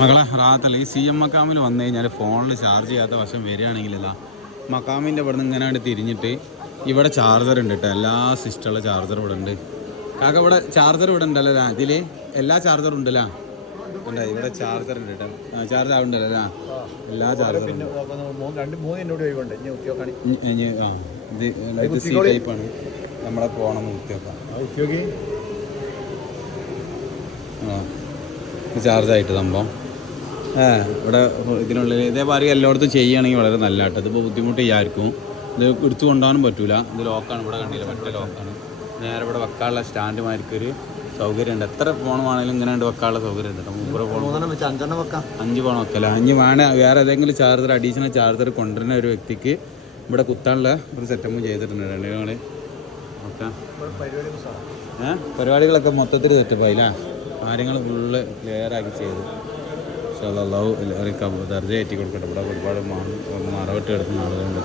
മകളെ റാത്തല്ല ഈ CM മക്കാമിൽ വന്നു കഴിഞ്ഞാൽ ഫോണിൽ ചാർജ് ചെയ്യാത്ത വശം വരികയാണെങ്കിലല്ല മക്കാമിൻ്റെ ഇവിടെ നിന്ന് ഇങ്ങനെ തിരിഞ്ഞിട്ട് ഇവിടെ ചാർജർ ഉണ്ട് കേട്ടോ. എല്ലാ സിസ്റ്റമുള്ള ചാർജർ ഇവിടെ ഉണ്ട്. കാക്ക ഇവിടെ ചാർജർ ഇവിടെ ഉണ്ടല്ലോ ഇതിൽ എല്ലാ ചാർജറും ഉണ്ടല്ലോ. ഉണ്ട് ഇവിടെ ചാർജർ ഉണ്ട് കേട്ടോ. ചാർജർ ആവുണ്ടല്ലോ എല്ലാ ചാർജറും ഇത് C ടൈപ്പാണ്. നമ്മളെ ഫോണൊന്ന് കുത്തിവെക്കാം. ചാർജായിട്ട് സംഭവം ഇവിടെ ഇതിനുള്ളിൽ ഇതേമാതിരി എല്ലായിടത്തും ചെയ്യുകയാണെങ്കിൽ വളരെ നല്ല കേട്ടോ. ഇതിപ്പോൾ ബുദ്ധിമുട്ട് ചെയ്യാർക്കും ഇത് എടുത്തു കൊണ്ടുപോകാനും പറ്റില്ല. ഇത് ലോക്കാണ്. ഇവിടെ കണ്ടില്ല മറ്റേ ലോക്കാണ്. നേരെ ഇവിടെ വെക്കാനുള്ള സ്റ്റാൻഡുമാർക്കൊരു സൗകര്യമുണ്ട്. എത്ര ഫോൺ വേണമെങ്കിലും ഇങ്ങനെ ഉണ്ട് വെക്കാനുള്ള സൗകര്യം ഉണ്ട് കേട്ടോ. 3 ഫോൺ 5 ഫോൺ വെക്കല. 5 വേണേ വേറെ ഏതെങ്കിലും ചാർജർ അഡീഷണൽ ചാർജർ കൊണ്ടുവരുന്ന ഒരു വ്യക്തിക്ക് ഇവിടെ കുത്താനുള്ള ഒരു സെറ്റപ്പും ചെയ്തിട്ടുണ്ട് നിങ്ങൾ. ഓക്കെ പരിപാടികളൊക്കെ മൊത്തത്തിൽ സെറ്റപ്പായില്ല. കാര്യങ്ങൾ ഫുള്ള് ക്ലിയറാക്കി ചെയ്തു. പക്ഷേ അള്ളാഹു ദർജ കയറ്റി കൊടുക്കട്ടെ. ഇവിടെ ഒരുപാട് മറവിട്ട് കിടക്കുന്ന ആളുകളുണ്ട്.